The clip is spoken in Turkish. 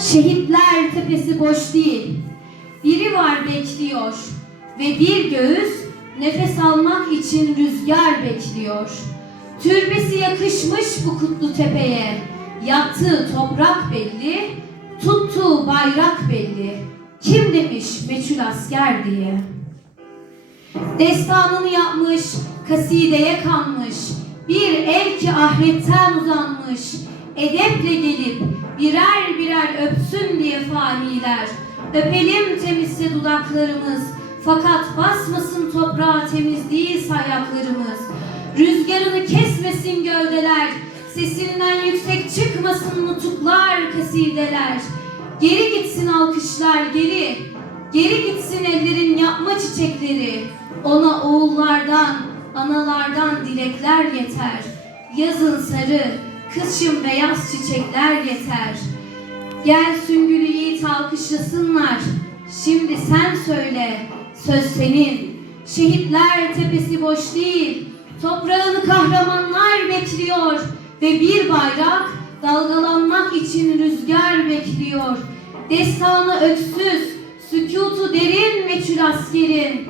Şehitler tepesi boş değil. Biri var bekliyor ve bir göğüs nefes almak için rüzgar bekliyor. Türbesi yakışmış bu kutlu tepeye. Yattığı toprak belli, tuttuğu bayrak belli. Kim demiş meçhul asker diye. Destanını yapmış, kasideye kanmış. Bir el ki ahiretten uzanmış. Edeple gelip birer birer öpsün diye faniler. Öpelim temizse dudaklarımız. Fakat basmasın toprağa temiz değilse ayaklarımız. Rüzgarını kesmesin gövdeler. Sesinden yüksek çıkmasın nutuklar, kasideler. Geri gitsin alkışlar geri. Geri gitsin ellerin yapma çiçekleri. Ona oğullardan, analardan dilekler yeter. Yazın sarı, kışın beyaz çiçekler yeter. Gel süngülü yiğit alkışlasınlar. Şimdi sen söyle, söz senin. Şehitler tepesi boş değil. Toprağını kahramanlar bekliyor. Ve bir bayrak dalgalanmak için rüzgar bekliyor. Destanı öksüz, sükutu derin meçhul askerin.